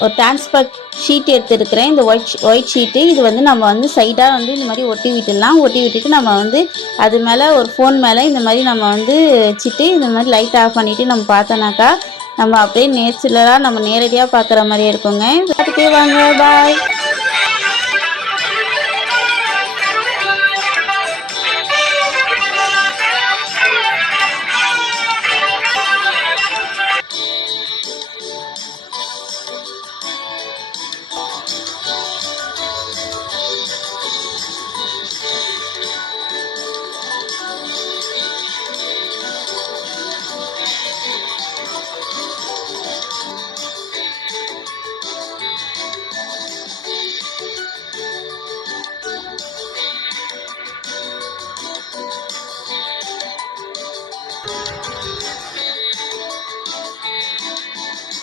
ஒரு transfer sheet எடுத்துருக்கிறேன். இந்த ஒயிட் ஷீட்டு இது வந்து நம்ம வந்து சைடாக வந்து இந்த மாதிரி ஒட்டி விட்டுடலாம். ஒட்டி விட்டுட்டு நம்ம வந்து அது மேலே ஒரு ஃபோன் மேலே இந்த மாதிரி நம்ம வந்து வச்சுட்டு இந்த மாதிரி லைட் ஆஃப் பண்ணிவிட்டு நம்ம பார்த்தோன்னாக்கா நம்ம அப்படியே நேச்சுரலாக நம்ம நேரடியாக பார்க்குற மாதிரியே இருக்குங்க. பார்த்துட்டே வாங்க. பாய்.